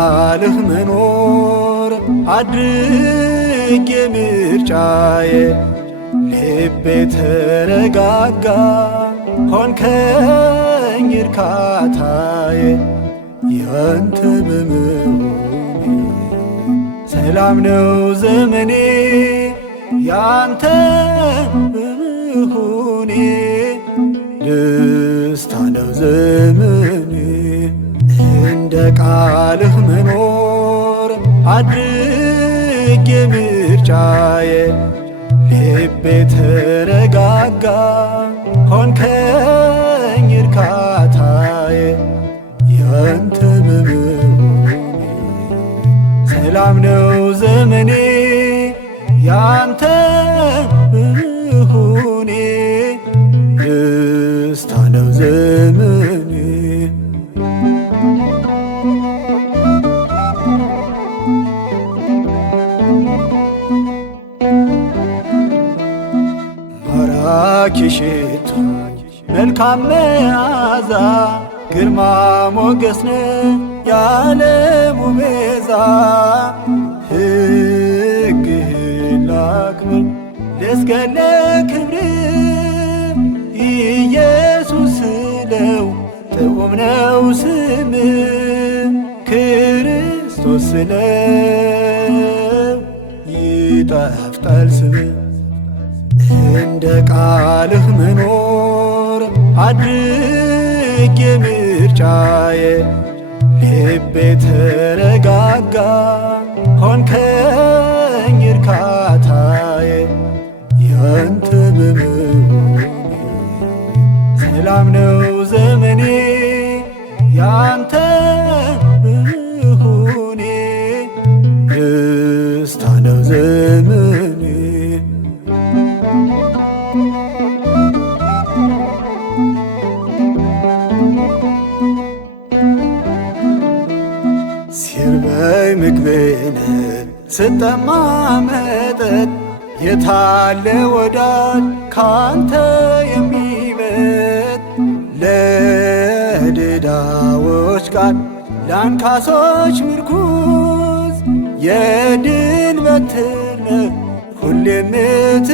ቃልህ መኖር አድርጌ ምርጫዬ ልቤ ተረጋጋ ሆንከኝ እርካታዬ ያንተ በመሆኔ ሰላም ነው ዘመኔ ያንተ በመሆኔ ደስታ ነው ዘመኔ እንደ ቃልህ መኖር አድርጌ ምርጫዬ ልቤ ተረጋጋ ሆንከኝ እርካታዬ ያንተ በመሆኔ ሰላም ነው ዘመኔ ያንተ በመሆኔ ደስታ ነው ዘመኔ ማራኪ ሽቶ መልካም መዓዛ ግርማ ሞገስ ነው የዓለሙ ቤዛ ሕግህን ላክብር ልስገድ ለክብርህ ኢየሱስ ስለው ጥዑም ነው ስምህ ክርስቶስ ስለው ይጣፍጣል ስምህ እንደ ቃልህ መኖር አድርጌ ምርጫዬ ልቤ ተረጋጋ ሆንከኝ እርካታዬ ያንተ በመሆኔ ሰላም ነው ዘመኔ ያንተ በመሆኔ ደስታ ነው ዘመኔ ሲርበኝ ምግቤን ስጠማ መጠጥ የታለ ወዳጅ ካንተ የሚበልጥ ለድዳዎች ቃል ለአንካሶች ምርኩዝ የድል በትር ነህ ሁሌ የምትያዝ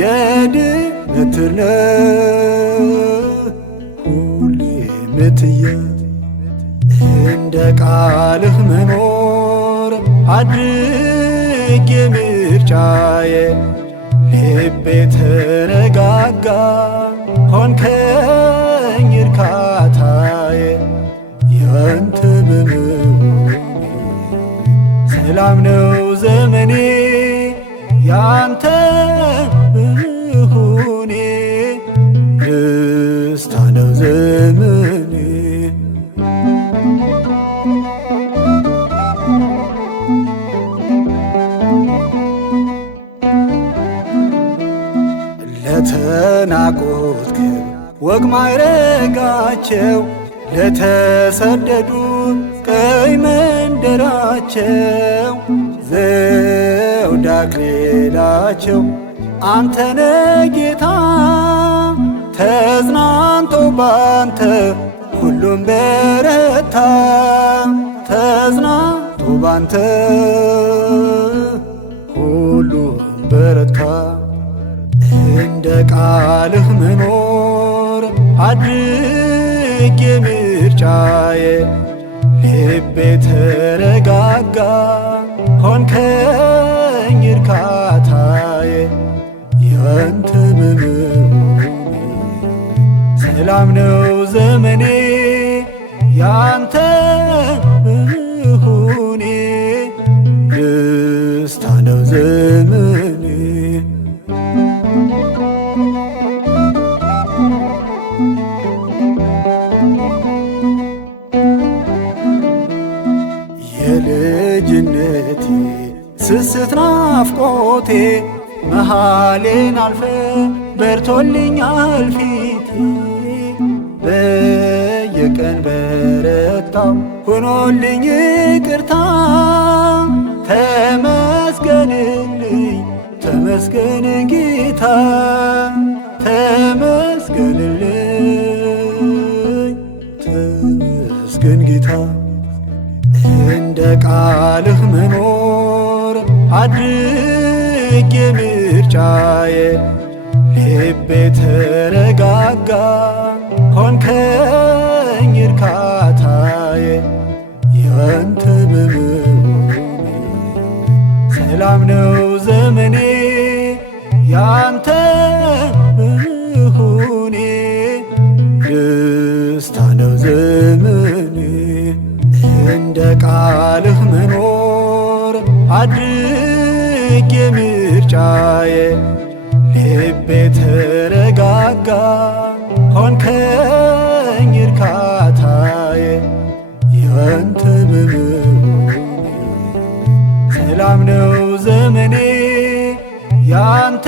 የድል በትር ነህ ሁሌ የምትያዝ እንደ ቃልህ መኖር አድርጌ ምርጫዬ ልቤ ተረጋጋ ሆንከኝ እርካታዬ ያንተ በመሆኔ ሰላም ነው ዘመኔ ያንተ በመሆኔ ደስታ ነው ዘመኔ ለተናቁት ክብር ወግ ማዕረጋቸው ለተሰደዱት ቀይ መንደራቸው ዘውድ አክሊላቸው አንተነ ጌታ ተዝናንቶ ባንተ ሁሉም በረታ ተዝናንቶ ባንተ ሁሉም በረታ እንደ ቃልህ መኖር አድርጌ ምርጫዬ ልቤ ተረጋጋ ሆንከኝ እርካታዬ ያንተ በመሆኔ ሰላም ነው ዘመኔ ያንተ በመሆኔ ደስታ ነው ዘመኔ የልጅነቴ ስስት ናፍቆቴ መሃሌን አልፈ በርቶልኛል ፊቴ በየቀን በረታው ሆኖልኝ ይቅርታ ተመስገንልኝ ተመስገን ጌታ ተመስገንልኝ ተመስገን ጌታ እንደ ቃልህ መኖር አድርጌ ምርጫዬ ልቤ ተረጋጋ ሆንከኝ እርካታዬ ያንተ በመሆኔ ሰላም ነው ዘመኔ ያንተ በመሆኔ ደስታ ነው ዘመኔ እንደ ቃልህ መኖር አድርጌ ምርጫዬ ልቤ ተረጋጋ ሆንከኝ እርካታዬ ያንተ በመሆኔ ሰላም ነው ዘመኔ ያንተ